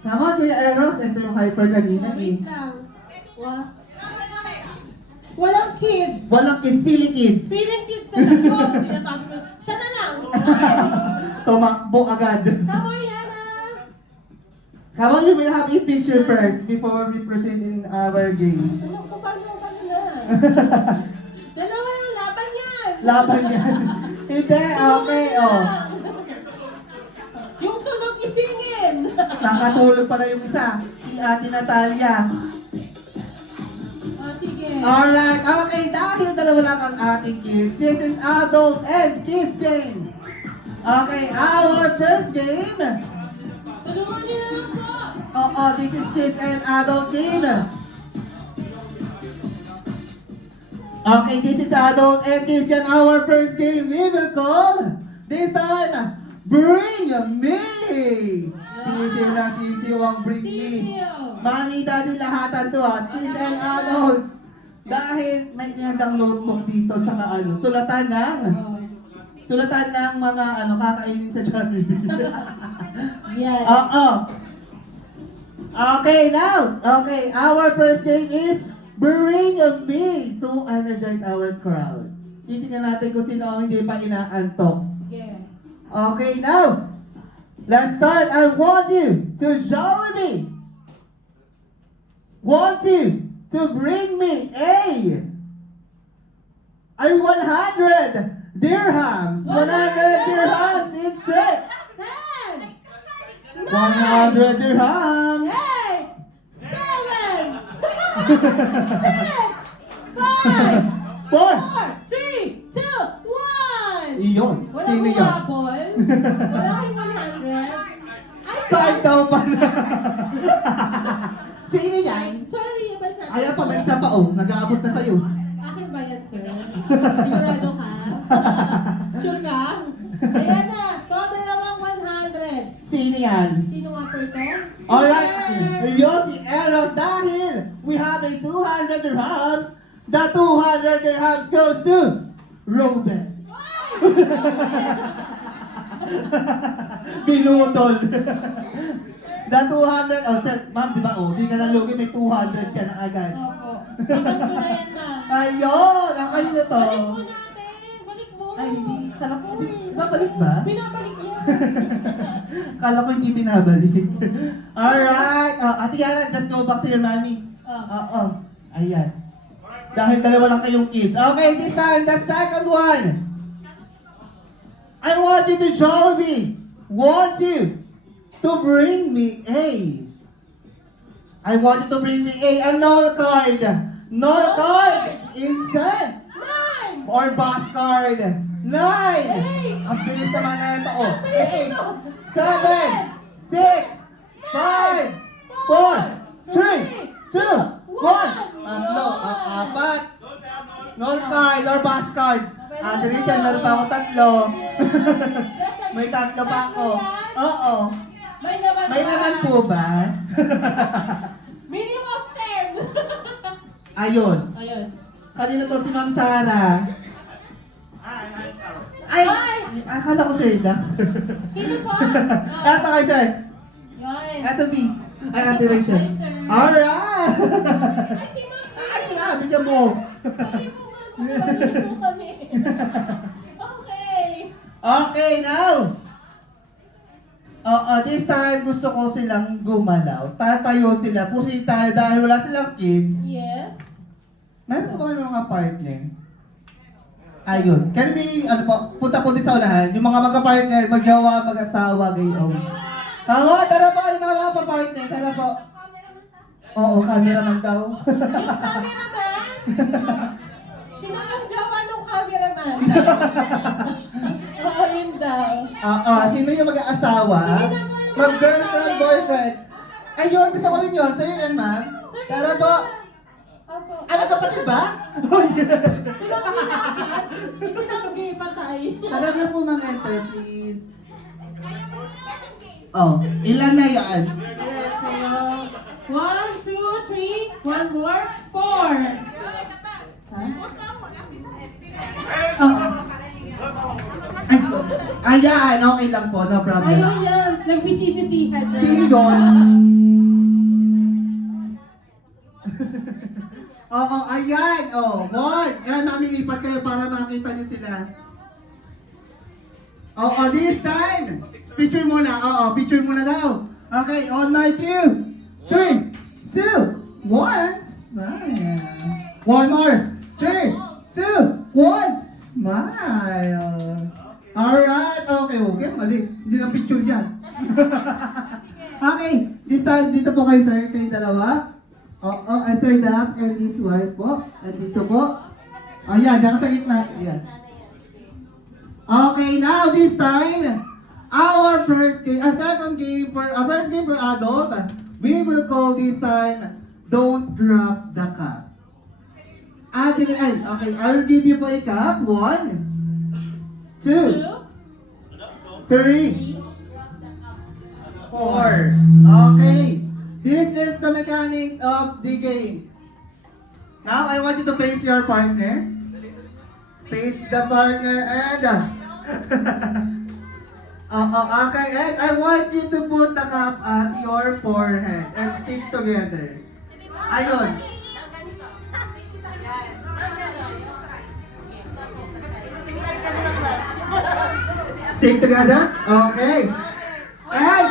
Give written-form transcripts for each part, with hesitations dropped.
Tama, Kuya Eros. Ito yung hyper kanina eh. Wait lang. Walang kids. Walang kids, pili kids. Feeling kids na lang. Sinasabi ko, siya na lang. Tumakbo agad. Tama yan ah. Come on, we will have a picture first before we proceed in our game. Ano ko ba na? Dalawa yung laban yan. Laban yan. Hindi, okay, oh. Yung tulog isingin. Nakatulog pala yung isa, si Ate Natalia. Sige. Alright, okay, dahil dalawa lang ang ating kids, this is adult and kids game. Okay, our first game. Tulungan niyo na lang po. This is kids and adult game. Okay, this is adult and kids game. Our first game, we will call this time, Bring Me. Sisiw na sisiw ang Bring Me. Mami, daddy, lahatan to ha. Kids and adult. Dahil may niyandang notebook dito, tsaka sulatan ng mga kakainin sa Jollibee. Yes. Okay, now. Okay, our first game is Bring Me to energize our crowd. Titingnan natin kung sino ang hindi pa inaantok. Yeah. Okay, now. Let's start. I want you to Jollibee. Want you to bring me a 100 dirhams. 100 dirhams in set. 10. 100 dirhams. 8. 7. 6. 5. 4. 4. 3. 2. 1. Iyon. Wala Sino kong yun? habol. Wala kong 100. Ay, Kahit daw pa na. Sino yan? Sorry, ba't natin? Ayan pa, may isa pa oh. Nag-aabot na sa'yo. Akin ba yan, sir? Sigurado ka? Sure ka? Ayan na. So, dalawang 100. Sino yan? Sino nga po ito? Alright, Sir! Yossi Eros dahil we have a 200 dirhams. The 200 dirhams goes to Robin. Binutol. The 200, sir, ma'am, di ba, di ka nalugi, may 200 ka na agad. Opo. Tapos ko na yan, ma'am. Ayun, ang kanino to? Balik mo natin. Balik mo. Ay, hindi, kala ko, babalik ba? Binabalik yan. Kala ko hindi binabalik. Alright, Ate Yana, just go back to your mommy. Ayan. Dahil dalawa lang kayong kids. Okay, this time, the second one. I want you to Jollibee. Want you to bring me I want you to bring me a null card. Null card. Insert. 9. Or boss card. 9. Ang bilis naman na ito. 8. 7. 6. 5. 4. 3. 2. 1. Tatlo. Apat. Null card or boss card. Andrishan, meron pa ako tatlo. May tatlo pa ako. Oo. May naman po ba? Minimum of 10. Ayun. Ayun. Kanina to si Ma'am Sarah. Ay! Akala ko Sir Dax. Sino po? Eto kay Sir. Yan. Eto B. Ay, Ate Rachel. Alright! Ay, si Ma'am. Ay, sinabi niya mo. Balik mo kami. Okay. Okay, now. This time gusto ko silang gumalaw. Tatayo sila. Pusi tayo dahil wala silang kids. Yes. Meron po kami mga partner. Ayun. Can we, punta po din sa unahan. Yung mga magka-partner, magjawa, mag-asawa, gayon. Tama, tara po, yung mga pa-partner. Tara po. Oo, cameraman daw. Yung cameraman? Sino ang jowa ng cameraman? Oo, yun daw. Sino yung mag-aasawa? Mag-girlfriend, boyfriend. Ayun, gusto ko rin yun. Sa'yo yan, ma'am. Tara po. Opo. Kapatid ba? Itinanggi patay. Alam na po, ma'am, answer, please. Ilan na yan? Yes, kayo. 1, 2, 3, 1 more, 4. Ayan, okay lang po, no problem. Ayun yan, nagbisi-bisihan na. Sino yun? Oo, ayan. Oh, one. Ayan, mamilipat kayo para makita nyo sila. Oo, this time. Picture muna. Oo, picture muna daw. Okay, on my cue. 3, 2, 1. Smile. One more. 3, 2, 1. Smile. Alright. Okay, okay. Mali. Hindi na picture dyan. Okay, this time dito po kayo, sir. Kayo dalawa. Oo, Sir Dax and his wife po. At dito po. Ayan, dyan ka sa gitna. Ayan. Okay, now this time, our first game, first game for adult, we will call this time, Don't Drop the Cup. Okay, I will give you po a cup. 1, 2, 3, 4. Okay. This is the mechanics of the game. Now, I want you to face your partner. Face the partner and... okay, and I want you to put the cup at your forehead and stick together. Ayun. Stick together? Okay. And...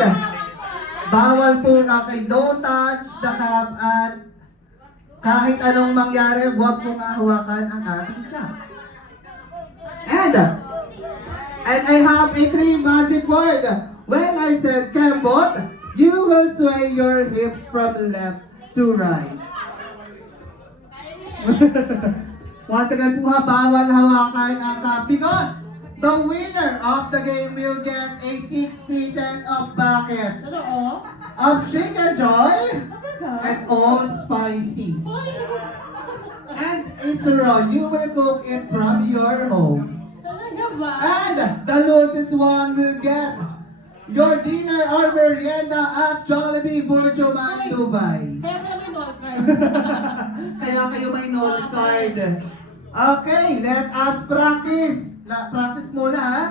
bawal po don't touch the cup at kahit anong mangyari, huwag po hawakan ang ating cup. And I have a 3 magic word. When I said kembot, you will sway your hips from left to right. Once again po bawal hawakan ang cup because the winner of the game will get a 6 pieces of bucket Totoo? of chicken joy Talaga? and all spicy. Uy! And it's raw. You will cook it from your home. Talaga ba? And the losest one will get your dinner or merienda at Jollibee Burjo Man Dubai. Kaya pala may note card. Kaya kayo may note card. Okay, let us practice. Practice muna ha.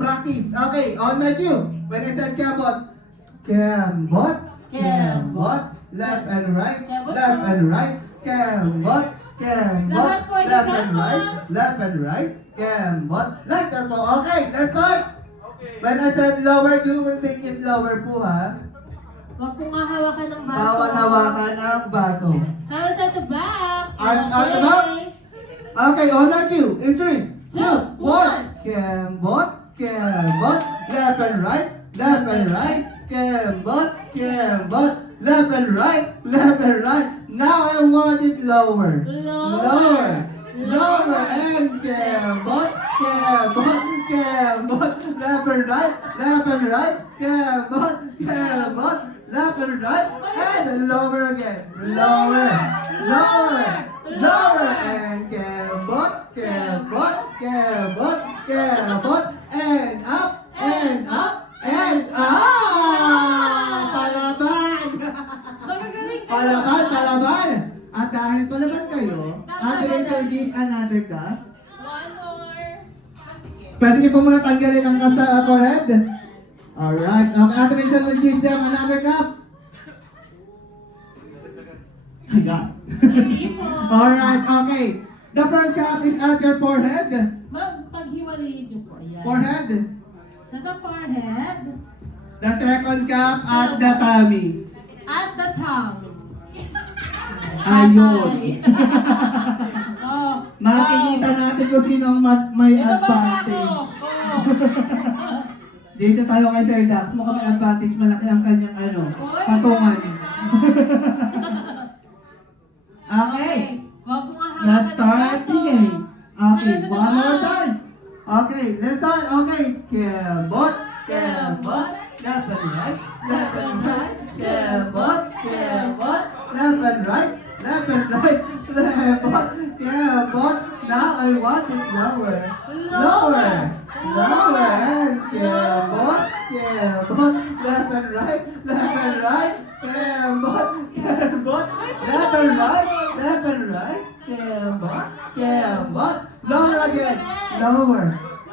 Practice. Okay, on my cue. When I said kembot. Kembot. Kembot. Left and right. Left and right. Kembot. Kembot. Dapat po, Left and kembot. right. Left and right. Kembot. Like that po. Okay, let's start. When I said lower, you will make it lower po ha. Huwag po nga hawakan ng baso. Bawal hawakan ang baso. Hands at the back. Arms at the back. Okay, on our cue. In 3, 2, 1. Kembot, kembot, left and right, left and right. Kembot, kembot, left and right, left and right. Now I want it lower. Lower. Lower and kembot, kembot, kembot, left and right, left and right. Kembot, kembot, left and right, and lower again. Lower, lower, lower, and kembot, kembot, kembot, kembot, and up, and up, and up! Palaban! Magagaling ka. Palaban, palaban! At dahil palaban kayo, Ate Rachel give another cup. One more. Pwede niyo po muna tanggalin ang cup sa forehead. Alright, okay, Ate Rachel will give them another cup. Higa. Hindi po. Alright, okay. The first cup is at your forehead. Ma'am, paghiwalayin niyo po. Ayan. Forehead. Sa forehead. The second cup at the tummy. At the tongue. Ayun. Oh, Makikita natin kung sino ang may ito ba ako? advantage. Oh. Dito tayo kay Sir Dax. Mukhang may advantage. Malaki ang kanyang patungan. Okay. Wag mo nga hawakan Let's ng start baso. the game. Okay, Ano one ba? more time. Okay, let's start. Okay, kembot, kembot, left and right, left and right, kembot, kembot, left and right, left and right, kembot, kembot. Now I want it lower, lower, lower, and kembot, kembot, left and right, kembot, kembot, left and right, kembot, kembot, lower again, lower,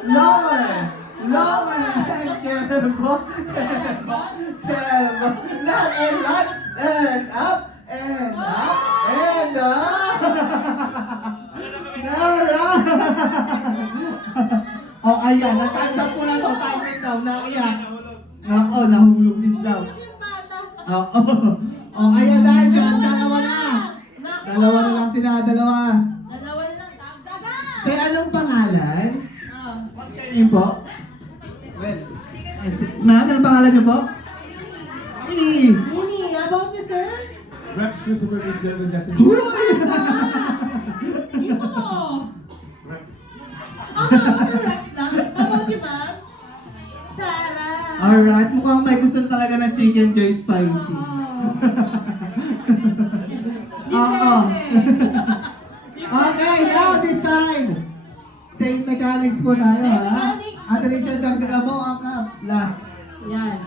lower, lower, and kembot, kembot, kembot, left and right, and up, and up, and up. Ayan, nag-catch up po na to. Timer daw, naiyak. Oo, nahulog din daw. Yung bata. Oo. Oh, ayan dahil dyan, dalawa na. Dalawa na lang sila, dalawa. Dalawa na lang, dagdagan! Sir, anong pangalan? Oh. What's your name po? Ma'am, anong pangalan niyo po? Ili. Nini, how about you, sir? Rex Christopher is there with us. Huy! Yung totoo. Rex. Ang mga Rex lang. How about you, ma'am? Sarah. Alright, mukhang may gusto talaga ng chicken joy spicy. Oo. Okay, now this time. Safe mechanics po tayo, ha? At Alicia, dagdagan mo ang last. Yan.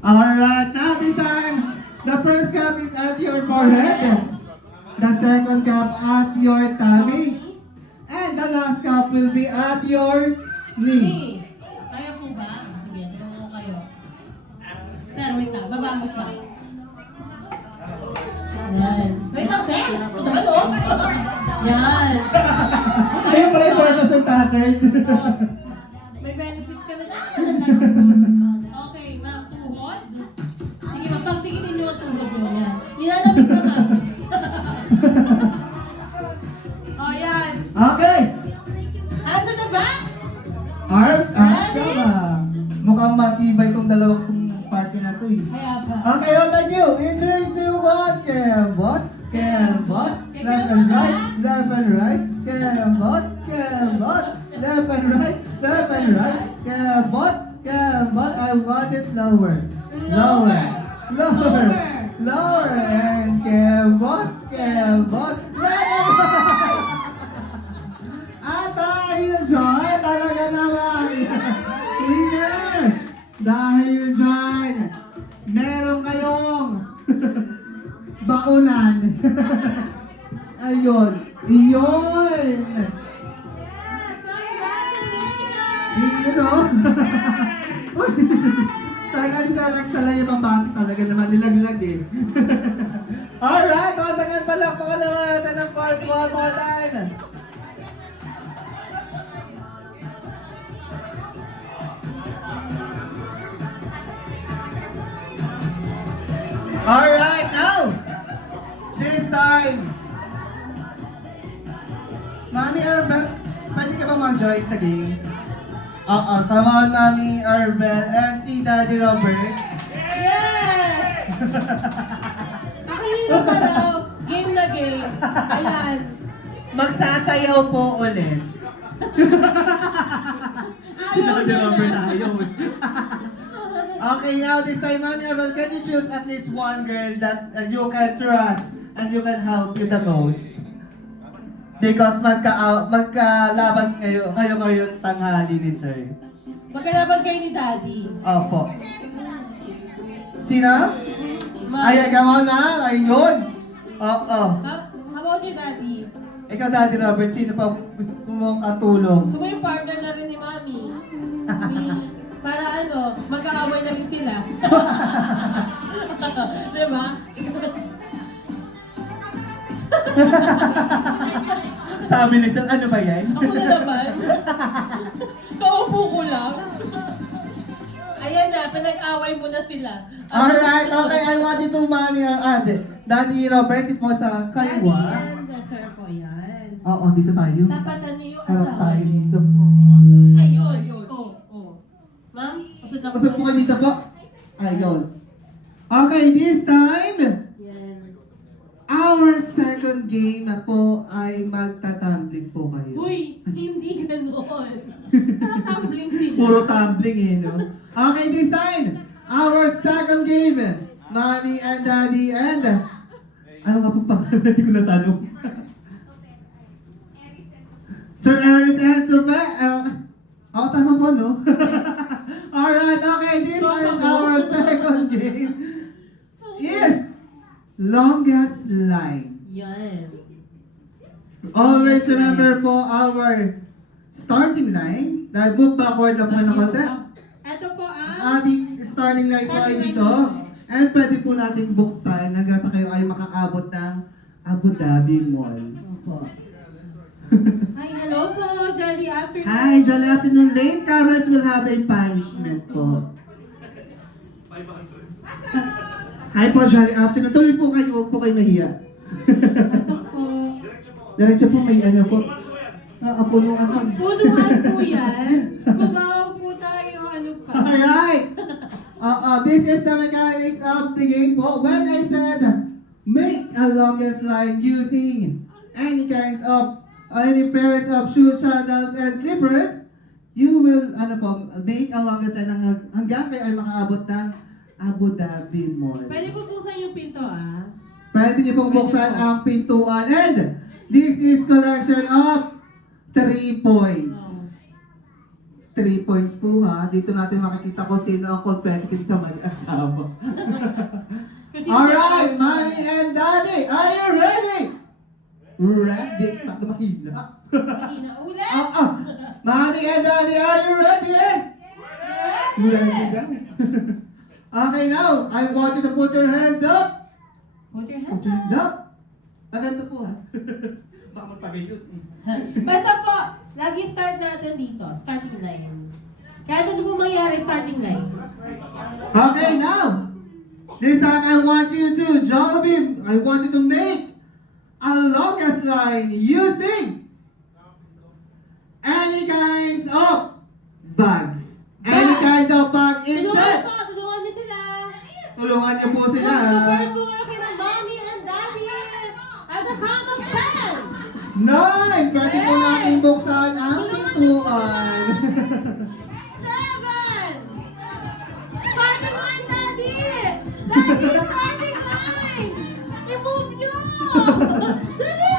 Alright, now this time, the first cup is at your forehead. The second cup at your tummy. And the last cup will be at your knee. Hey, kaya po ba? Sige, tulungan ko kayo. Sir, wait lang. Baba mo siya. Yan. Wait lang, sir. Ano? Yan. Ayun pala yung purpose ng tattered. May benefits ka na dyan. Okay, ma'am, tuhod. Sige, mapagtinginin niyo ang tuhod niyo. Yan. Nilalamig ka, ma'am. Oh, yan. Okay, Hands to the back. arms up ka ba? Mukhang matibay itong dalawang party na to eh. Kaya pa. Okay, open you. In 3, 2, 1. Kembot, kembot. Left and right, left and right. Kembot, kembot. Left and right, left and right. Kembot, kembot. I want it lower. Lower, lower, lower. And kembot, kembot. Left and right. At dahil dyan, talaga naman. Winner! Dahil dyan, meron kayong baunan. Ayun. Iyon. Congratulations! Yun o. Talaga si Alex talaga yung pambatas talaga naman nilag-lag eh. Alright, once again palakpakan naman natin ng part 1 more time. Alright, now, this time, Mami Arbel, pwede ka ba mag-join sa game? Oo, come on, Mami Arbel and si Daddy Robert. Yes! Nakahirap pa raw. Game na game. Ayan. Magsasayaw po ulit. Si Ayaw Daddy niya Robert na. ayaw. Okay, now this time, Mami Arbel, can you choose at least one girl that you can trust and you can help you the most? Because magkalaban kayo tanghali ni Sir. Magkalaban kayo ni Daddy. Opo. Sino? Ma- Ayan, come on ma'am. Ayun. Oo. How about you, Daddy? Ikaw, Daddy Robert, sino pa gusto mong katulong? Gusto mo yung partner na rin ni Mami. Para ano, mag-aaway na rin sila. Diba? Sabi ni Sir, ano ba yan? Ako na naman. Kaupo ko lang. Ayan na, pinag-away mo na sila. Alright, okay. I want you to, Mami or Daddy Robert, dito mo sa Daddy kaliwa. and the sir ko yan. Oo, dito tayo. Tapatan niyo yung Harap asawa tayo niyo. dito. Ayun. Oh. Ma'am, usod ako. Usap po kayo dito po. Ayun. Okay, this time, Yan. our second game po ay magtatumbling po kayo. Uy, hindi ganon. Tatambling sila. Puro tumbling eh, no? Okay, this time, our second game, Mommy and Daddy and... Ano nga po pangalan? Hindi ko natanong. Sir Aris and Supa. Ako tama po, no? Alright, okay, this is our second game. Is longest line. Yan. Always remember po our starting line. Dahil move backward na po ng konti. Ito po ang... Ating starting line po ay dito. And pwede po natin buksan hanggang sa kayo ay makaabot ng Abu Dhabi Mall. Opo. Hi, hello po, Jolly afternoon. Hi, jolly afternoon. Late comers will have a punishment po. Hi po, jolly afternoon. Tuloy po kayo, huwag po kayo mahiya. Pasok po. Diretso po may ano po. Punuan po. Punuan po yan. Kumawag po tayo, ano pa. Alright! This is the mechanics of the game po. When I said, make a longest line using any kinds of, any pairs of shoes, sandals, and slippers, you will, make a longest line hanggang kayo ay makaabot ng Abu Dhabi Mall. Pwede po buksan yung pinto, ah. Pwede niyo pong buksan ang pintuan. And this is collection of 3 points. 3 points po ha. Dito natin makikita kung sino ang competitive sa mag-asawa. Kasi Alright, mommy and daddy, are you ready? Ready? Bakit makina? Mahina ulit. Mommy and daddy, are you ready? Ready ka? Okay, now, I want you to put your hands up. Put your Put hands your hands up. up. Maganda po ha. Baka magpagayot. Basta po, lagi start natin dito. Starting line. Kahit ano po mangyari, starting line. Okay, now, this time I want you to, Jollibee, I want you to make a longest line using any kinds of bags. Any kinds of bag Tulungan inside. po, tulungan niyo sila. Tulungan niyo po sila. Mag-support po kayo kay ng mommy and daddy. At the count of 10. 9! Pwede po natin buksan ang pintuan. 7. Starting line, daddy. Daddy, starting line. I-move nyo. Dali.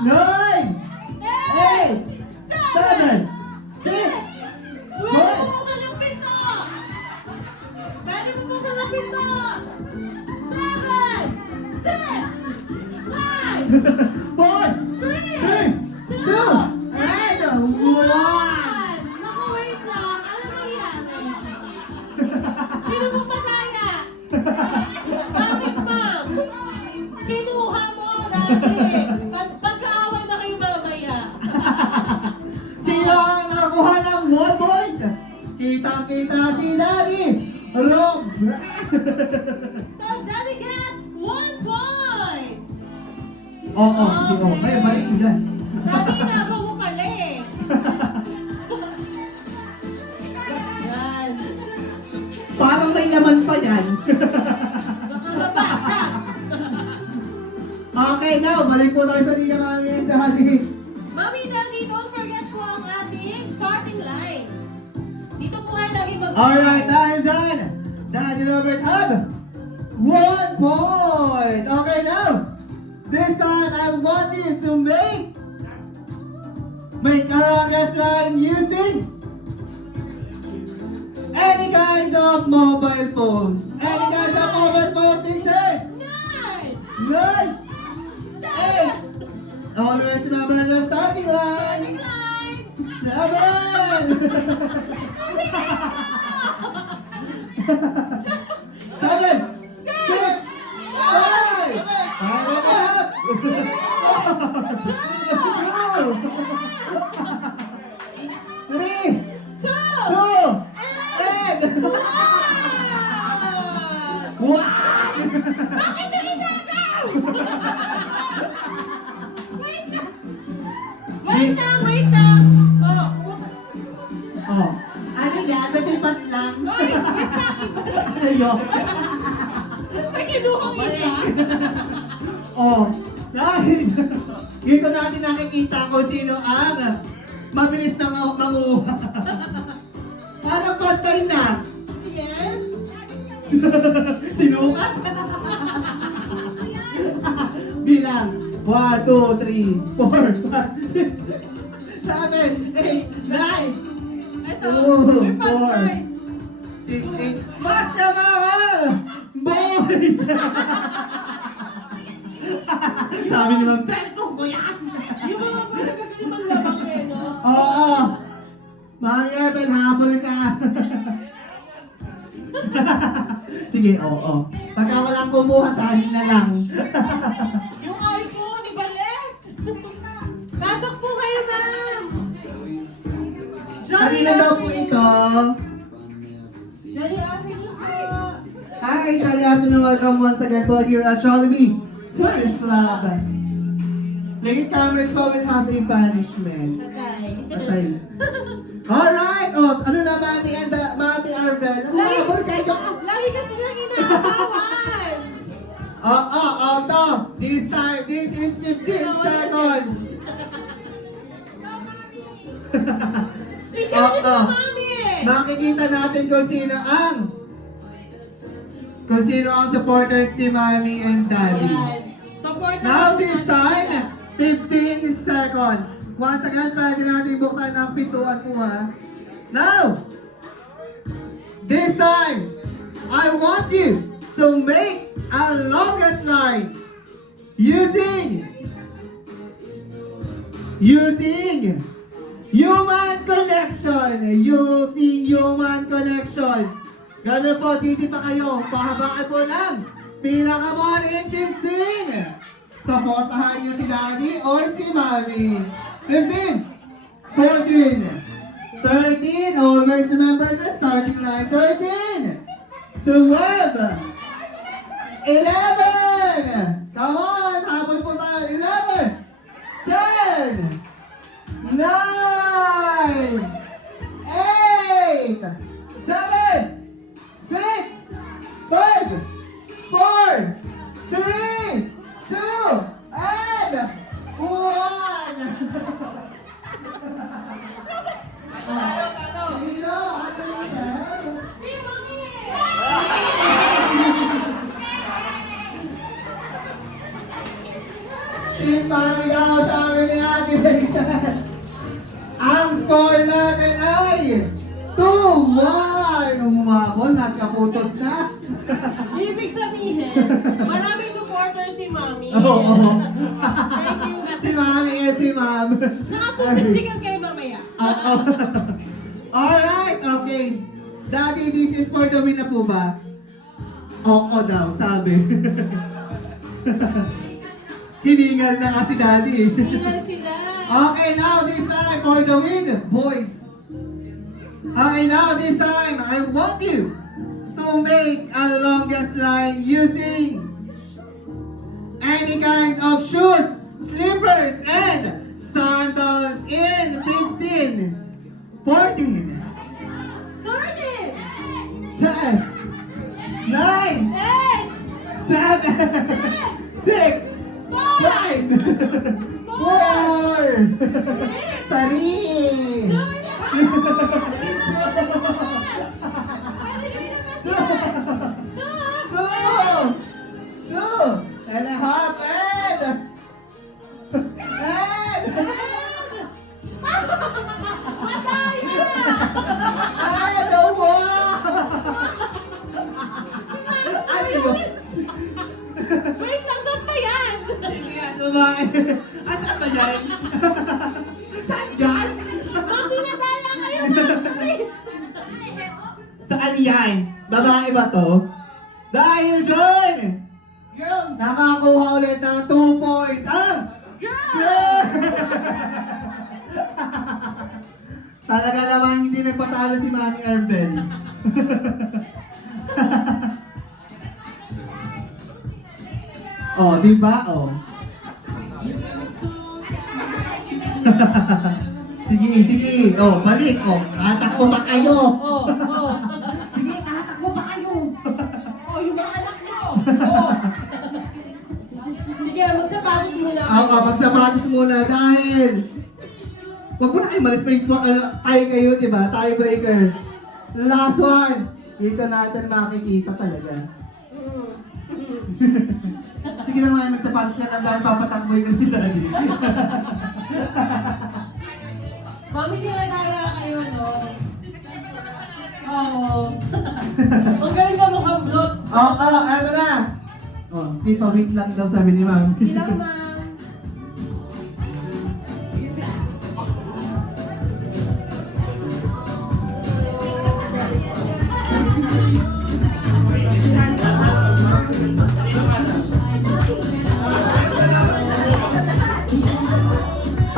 9! 8! 7! 6! Pwede po buksan yung pinto. Pwede po buksan yung pinto. 7, 6, 5, 4! 3, 2! 2, And 1! Naku, wait lang. Ano nangyari? Sino mo pataya? Bakit, ma'am? Kinuha mo dati. Pagkaaway na kayo mamaya. Sino ang nakakuha ng 1 point? Kitang-kita si Daddy Rob! So, daddy got 1 point. Oo, sige. Oh, may mali yan. Daddy, nako mo pala eh. Yan. Parang may laman pa yan. Mabasa. Okay, now, balik po tayo sa linya kami and Daddy. Mami, daddy, don't forget po ang ating starting line. Dito po kayo lagi mag- Alright, dahil dyan, Daddy Robert have 1 point. Okay, now, this time I want you to make a longest line using any kinds of mobile phones. Any kinds of mobile phones inside. 9, 9, 8. Always remember the starting line. line. 7. 7. 6. 5. 3. 2. And 1. Wait lang. Oh. Ano yan? Masipas lang. Sa'yo. May kinuhang isa. Oh. Dahil dito natin nakikita kung sino ang mabilis na manguha. Para pantay na. Yes. Sinukat. Bilang. 1, 2, 3, 4, 5, 6, 7, 8, 9, Ito. 2, May 4, pantay. 6, 8. Basta mga boys! Sabi ni Ma'am, cellphone ko yan! Yung mga bata ganyan ang labang eh, no? Oo! Mami Erbel, habol ka! Sige, oo. Pagka walang kumuha, sa akin na lang. Yung iPhone, ibalik! Pasok po Daddy na daw po ito. Daddy, akin yung Hi, Charlie Afternoon. Welcome once again po here at Jollibee Tourist Club. Lagi cameras po will have a punishment. Patay. Alright! O, ano na Mami and Mami Arvel? Ang mga boy kayo! Lagi ka silang inaawan! To! This time, this is 15 seconds! Si Shani sa mami eh! Makikita natin kung sino ang supporters ni Mami and Daddy. Ayan. Support Now natin this ang- time, 15 seconds. Once again, pwede natin buksan ang pintuan mo ha. Now, this time, I want you to make a longest line using human connection. Using human connection. Ganun po, dito pa kayo. Pahabaan po lang. Pinaka 1 in 15. Supportahan niyo si Daddy or si Mami. 15, 14, 13. Always remember the starting line. 13, 12, 11. Come on, habol po tayo. 11, 10, 9, 8, 7, 6, 5, 4, 3, 2, and 1! Sino? Ano yun? Si mami! Si Mami daw sabi ni Ate Rachel. Ang score natin ay 2-1! Umabol, nagkaputos na. Ibig sabihin, maraming supporter si mami. Oo. Thank you. Si Mami and si Ma'am. Nakapupitsikan kayo mamaya. Alright, okay. Daddy, this is for the win na po ba? Oo daw, sabi. Hiningal na kasi Daddy. Tingnan sila. Okay, now this time for the win, boys. Okay, now this time, I want you to make a longest line using any kinds of shoes, slippers, and sandals in 15, 14, 13! 10, 9, 8! 7, 6, 5, 4, 3, Two and a half and ano yun? Wait lang, saan pa yan? At saan ba yan? Saan yan? Mami, nadala kayo, mami! Saan yan? Babae ba to? Dahil dyan! Girls! Nakakuha ulit ng 2 points ang Girls! Talaga naman hindi nagpatalo si Mami Arvel. Oh, di ba? Oh. Sige, sige. Oh, balik. Oh, tatakbo pa kayo. Oh, oh. Sige, tatakbo pa kayo. Oh, yung mga anak mo! Oh! Sige, magsapatos muna Ako, magsapatos muna dahil wag mo na kayo malis pa yung tayo kayo, di ba? Tiebreaker. Last one. Dito natin makikita talaga. Sige na nga, magsapatos ka na dahil papatakboy ka nila. Mami, tinagaya kayo, no? Oo. Ang galing na mukhang blot. Ano na? Oh, di pa wait lang daw sabi ni Ma'am. Ilang, ma'am?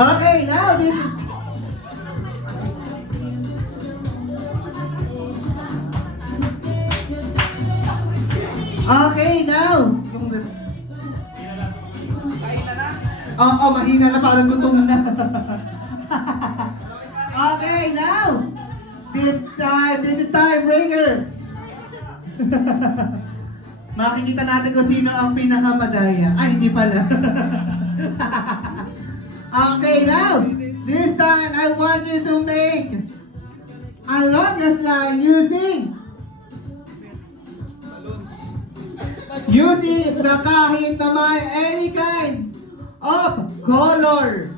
Okay, now this is Okay, now. Oo, mahina na, parang gutom na. Okay, now. This is tiebreaker. Makikita natin kung sino ang pinakamadaya. Ay, hindi pala. Okay, now. This time, I want you to make a longest line using the kahit naman any kinds of color.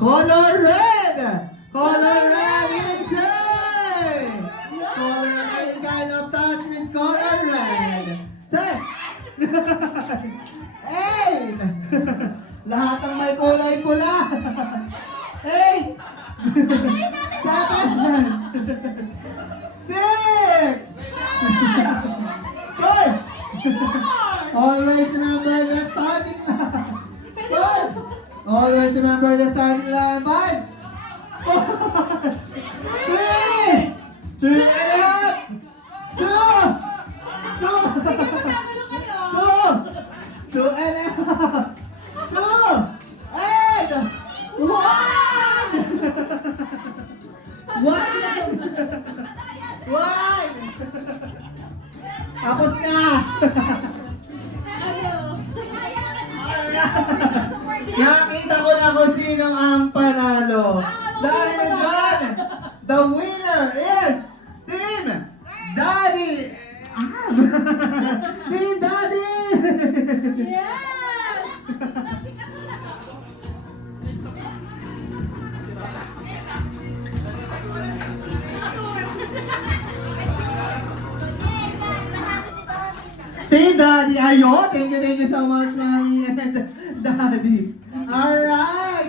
Color red! Color red inside! Color any kind of touch with color red. Set! 8! Lahat ng may kulay pula. 8! 7! 6! 5! Always remember the starting line. 5! Always remember the starting line. 5! 4! 3! 3 and a half! 2 and a half! 2! And 1! 1! Tapos na! Nakita ko na kung sino ang panalo. Dahil dyan, the winner is Team Daddy! Team Daddy! Yes! Team Daddy, ayo! Thank you so much, Mommy and Daddy. Alright!